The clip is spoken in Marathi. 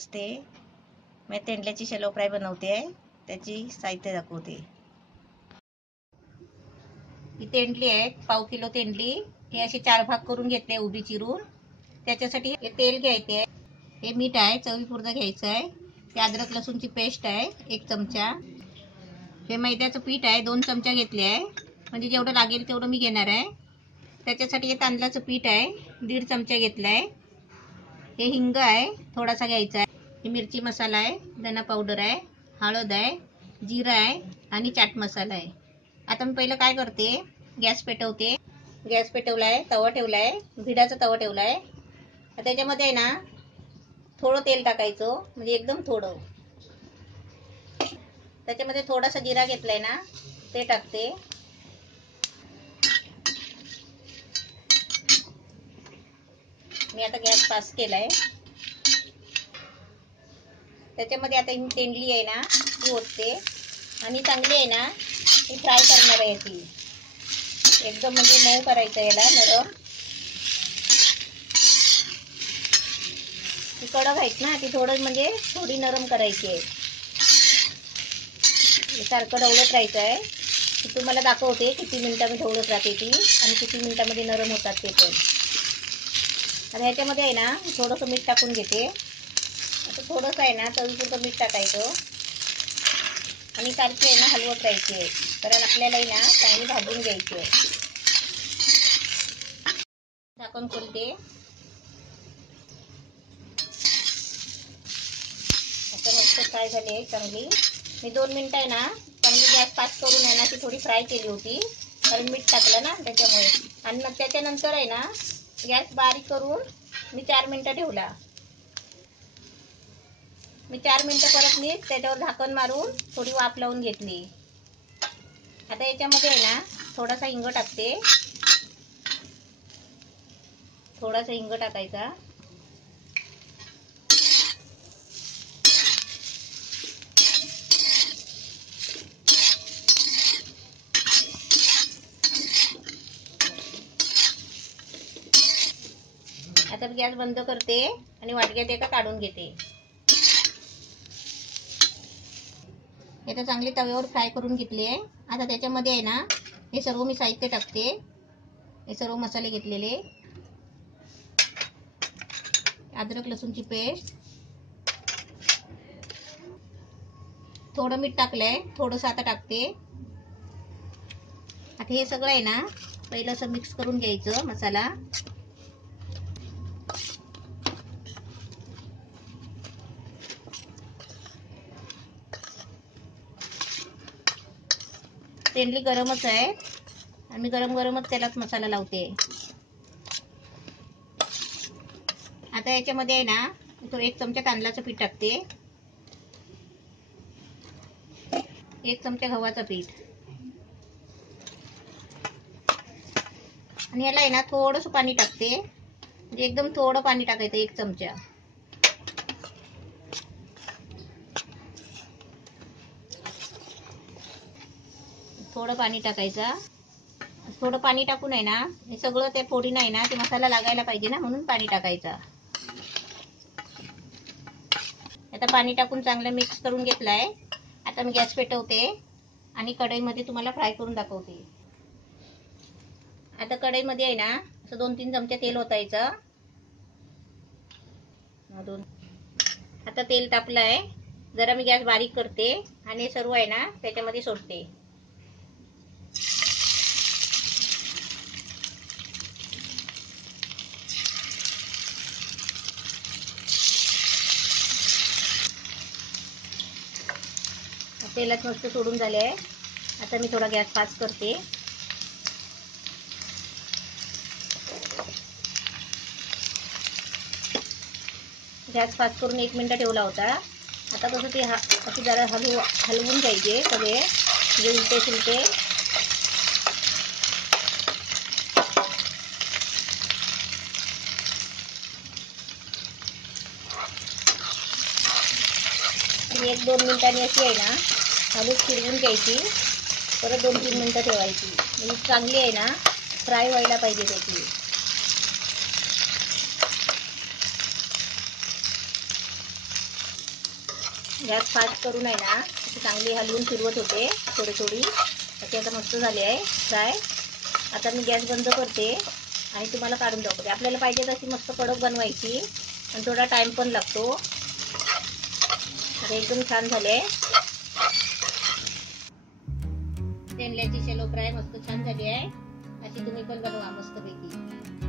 नमस्ते. मी तेंडल्याची शॅलो फ्राय बनवते आहे. त्याची साहित्य दाखवते. ही तेंडली आहे, पाव किलो तेंडली. हे असे 4 भाग करून घेतले उभी चिरून. त्याच्यासाठी हे तेल घ्यायचे आहे, हे मीठ आहे चवीपुरतं घ्यायचं आहे, हे अद्रक लसूणची पेस्ट आहे 1 चमचा, हे मैद्याचं पीठ आहे 2 चमचा घेतले आहे, म्हणजे जेवढं लागेल तेवढं मी घेणार आहे. त्याच्यासाठी हे तांदळाचं पीठ आहे 1.5 चमचा घेतलं आहे. हे हिंग आहे थोडासा घ्यायचा आहे. हे मिरची मसाला आहे, धना पावडर आहे, हळद आहे, जिरा आहे आणि चाट मसाला आहे. आता मी पहिलं काय करते, गॅस पेटवते. गॅस पेटवलाय, तवा ठेवलाय, भिडाचा तवा ठेवलाय. त्याच्यामध्ये आहे ना थोडं तेल टाकायचं, म्हणजे एकदम थोडं. त्याच्यामध्ये थोडासा जिरा घेतलाय ना ते टाकते. मी आता गॅस फास्ट केलाय. त्याच्यामध्ये आता ही तेंडली आहे ना ती ओतते आणि चांगली आहे ना ती फ्राय करणार आहे. ती एकदम म्हणजे मऊ करायचं याला, नरम. ती कडक आहेत ना, ती थोडं म्हणजे थोडी नरम करायची आहे. सारखं ढवळत राहायचं आहे. ती तुम्हाला दाखवते किती मिनिटांमध्ये ढवळत राहते ती आणि किती मिनिटांमध्ये नरम होतात ते पण. आता ह्याच्यामध्ये आहे ना थोडंसं मीठ टाकून घेते. आता थोडंसं आहे ना चवीपुरतं मीठ टाकायचं आणि सारखी आहे ना हलवत राहायची आहे, कारण आपल्याला आहे ना चांगली भाजून घ्यायची आहे. झाकण खोलते. आता मस्त फ्राय झाली आहे चांगली. मी 2 मिनिटं आहे ना चांगली गॅस फास्ट करून आहे ना ती थोडी फ्राय केली होती, कारण मीठ टाकलं ना त्याच्यामुळे. आणि मग त्याच्यानंतर आहे ना गॅस बारीक करून मी 4 मिनिटं ठेवला. मी 4 मिनिटं परत मी त्याच्यावर झाकण मारून थोडी वाफ लावून घेतली. आता याच्यामध्ये आहे ना थोडासा हिंग टाकते. थोडासा हिंग टाकायचा. आता गॅस बंद करते आणि वाटक्यात एका काढून घेते. आता चांगली तव्यावर फ्राय करून घेतले. आता त्याच्यामध्ये आहे ना हे सर्व मी साहित्य टाकते. हे सर्व मसाले घेतलेले, अद्रक लसूणची पेस्ट, थोडं मीठ टाकलंय, थोडंसं आता टाकते. आता हे सगळं आहे ना पहिलं असं मिक्स करून घ्यायचं मसाला. तेंडली गरमच आहे आणि मी गरम गरमच त्यालाच मसाला लावते. आता याच्यामध्ये आहे ना तो 1 चमचा तांदळाचं पीठ टाकते, 1 चमचा गव्हाचं पीठ, आणि याला आहे ना थोडंसं पाणी टाकते, म्हणजे एकदम थोडं पाणी टाकायचं 1 चमचा. थोडं पाणी टाकायचं. थोडं पाणी टाकून आहे ना हे सगळं त्या फोडी नाही ना ते मसाला लागायला पाहिजे ना, म्हणून पाणी टाकायचं. आता पाणी टाकून चांगलं मिक्स करून घेतलंय. आता मी गॅस पेटवते आणि कढईमध्ये तुम्हाला फ्राय करून दाखवते. आता कढईमध्ये आहे ना असं 2-3 चमचे तेल ओतायचं. आता तेल तापलंय, जरा मी गॅस बारीक करते आणि हे सर्व आहे ना त्याच्यामध्ये सोडते. तेलात मस्त सोडून झाले आहे. आता मी थोडा गॅस फास्ट करते. गॅस फास्ट करून 1 मिनिट ठेवला होता. आता कसं ते अशी जरा हलवून घ्यायचे सगळे, म्हणजे उलटे सुलटे. आणि 1-2 मिनिटांनी अशी आहे ना हलवून फिरवून घ्यायची. परत 2-3 मिनिटं ठेवायची. ही चांगली आहे ना फ्राय व्हायला पाहिजे त्याची. गॅस फास्ट करून आहे ना अशी चांगली हलवून फिरवत होते थोडी थोडी. अशी आता मस्त झाली आहे फ्राय. आता मी गॅस बंद करते आणि तुम्हाला काढून दाखवते. आपल्याला पाहिजे तशी मस्त कडक बनवायची आणि थोडा टाइम पण लागतो. आता एकदम छान झाले. तेंडल्याची शेलो फ्राय मस्त छान झाली आहे. अशी तुम्ही पण बनवा मस्तपैकी.